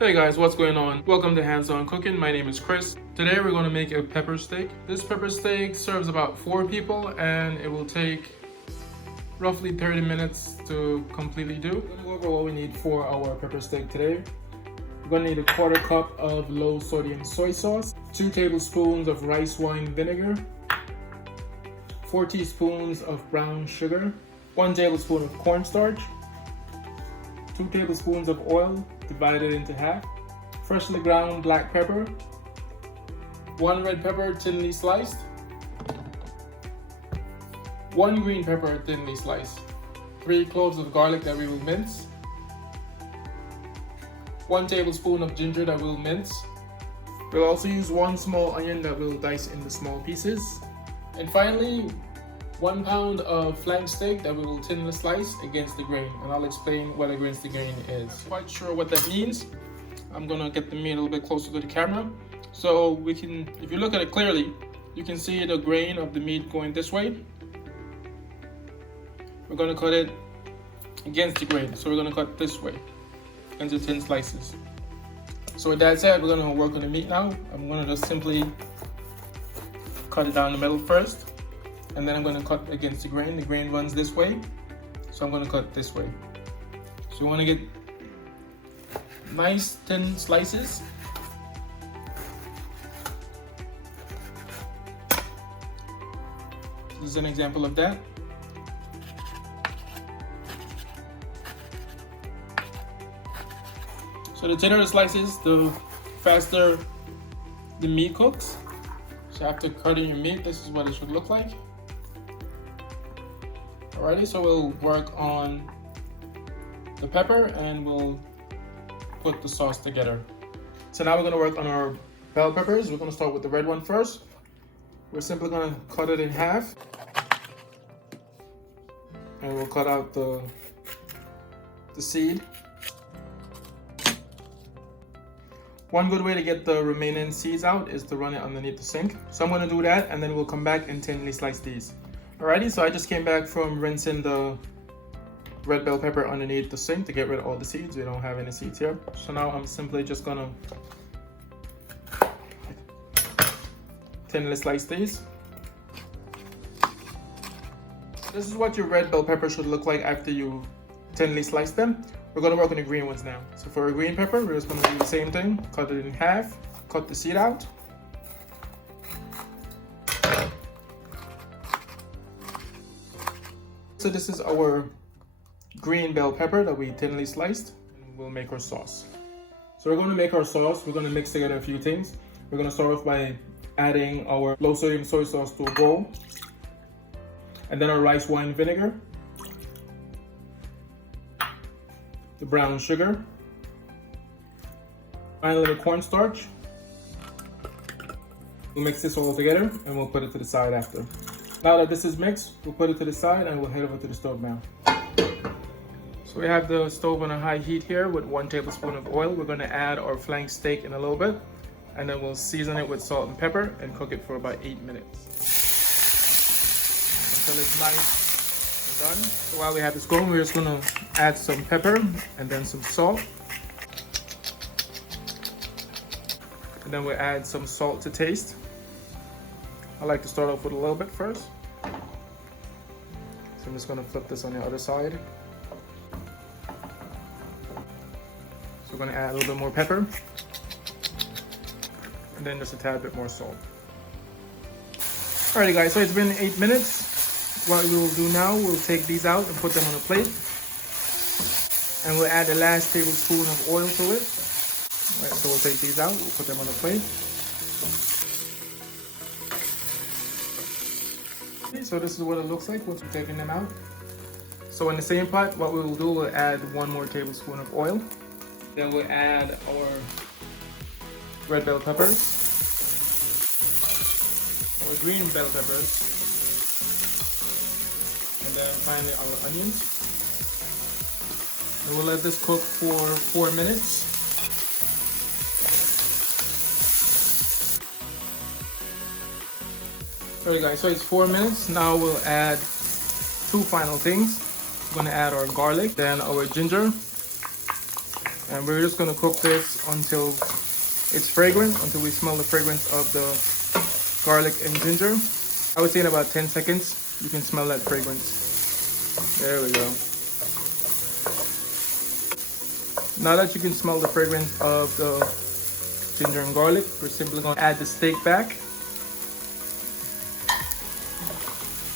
Hey guys, what's going on? Welcome to Hands On Cooking. My name is Chris. Today we're going to make a pepper steak. This pepper steak serves about 4 people and it will take roughly 30 minutes to completely do. We're going to go over what we need for our pepper steak today. We're going to need a 1/4 cup of low sodium soy sauce, 2 tablespoons of rice wine vinegar, 4 teaspoons of brown sugar, 1 tablespoon of cornstarch, 2 tablespoons of oil divided into half, freshly ground black pepper, 1 red pepper thinly sliced, 1 green pepper thinly sliced, 3 cloves of garlic that we will mince, 1 tablespoon of ginger that we'll mince. We'll also use 1 small onion that we'll dice into small pieces. And finally, 1 pound of flank steak that we will thinly slice against the grain, and I'll explain what against the grain is. Quite sure what that means. I'm gonna get the meat a little bit closer to the camera, so we can, if you look at it clearly, you can see the grain of the meat going this way. We're gonna cut it against the grain, so we're gonna cut this way into thin slices. So with that said, we're gonna work on the meat now. I'm gonna just simply cut it down the middle first. And then I'm going to cut against the grain. The grain runs this way, so I'm going to cut this way. So you want to get nice thin slices. This is an example of that. So the thinner the slices, the faster the meat cooks. So after cutting your meat, this is what it should look like. Alrighty, so we'll work on the pepper and we'll put the sauce together. So now we're going to work on our bell peppers. We're going to start with the red one first. We're simply going to cut it in half. And we'll cut out the seed. One good way to get the remaining seeds out is to run it underneath the sink. So I'm going to do that and then we'll come back and thinly slice these. Alrighty, so I just came back from rinsing the red bell pepper underneath the sink to get rid of all the seeds. We don't have any seeds here. So now I'm simply just gonna thinly slice these. This is what your red bell pepper should look like after you thinly slice them. We're gonna work on the green ones now. So for a green pepper, we're just gonna do the same thing. Cut it in half, cut the seed out. So this is our green bell pepper that we thinly sliced, and we'll make our sauce. So we're going to make our sauce. We're going to mix together a few things. We're going to start off by adding our low sodium soy sauce to a bowl, and then our rice wine vinegar, the brown sugar, finally the cornstarch. We'll mix this all together and we'll put it to the side after. Now that this is mixed, we'll put it to the side and we'll head over to the stove now. So we have the stove on a high heat here with 1 tablespoon of oil. We're going to add our flank steak in a little bit, and then we'll season it with salt and pepper and cook it for about 8 minutes until it's nice and done. So while we have this going, we're just going to add some pepper and then some salt. And then we'll add some salt to taste. I like to start off with a little bit first. So I'm just going to flip this on the other side. So we're going to add a little bit more pepper. And then just a tad bit more salt. Alrighty guys, so it's been 8 minutes. What we will do now, we'll take these out and put them on a plate. And we'll add the last tablespoon of oil to it. Alright, so we'll take these out, we'll put them on a plate. So this is what it looks like once we're taking them out. So in the same pot, what we will do, we'll add 1 more tablespoon of oil. Then we'll add our red bell peppers, our green bell peppers, and then finally our onions. And we'll let this cook for 4 minutes. Alright guys, so it's 4 minutes. Now we'll add 2 final things. We're gonna add our garlic, then our ginger, And we're just gonna cook this until it's fragrant, until we smell the fragrance of the garlic and ginger. I would say in about 10 seconds, you can smell that fragrance. There we go. Now that you can smell the fragrance of the ginger and garlic, we're simply gonna add the steak back.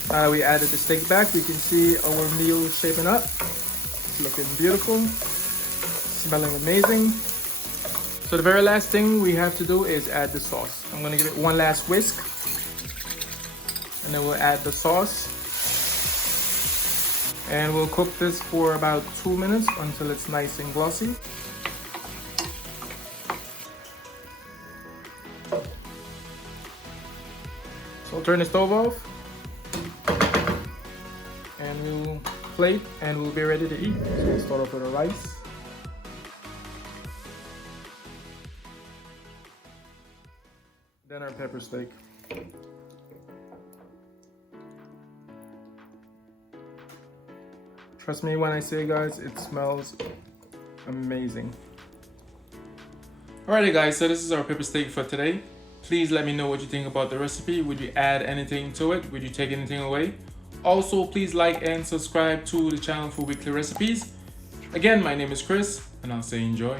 Now that we added the steak back, we can see our meal shaping up. It's looking beautiful, smelling amazing. So the very last thing we have to do is add the sauce. I'm gonna give it one last whisk, and then we'll add the sauce. And we'll cook this for about 2 minutes until it's nice and glossy. So I'll turn the stove off, and we'll plate, and we'll be ready to eat. So we'll start off with the rice. Then our pepper steak. Trust me when I say, guys, it smells amazing. Alrighty guys, so this is our pepper steak for today. Please let me know what you think about the recipe. Would you add anything to it? Would you take anything away? Also, please like and subscribe to the channel for weekly recipes. Again, my name is Chris, and I'll say enjoy.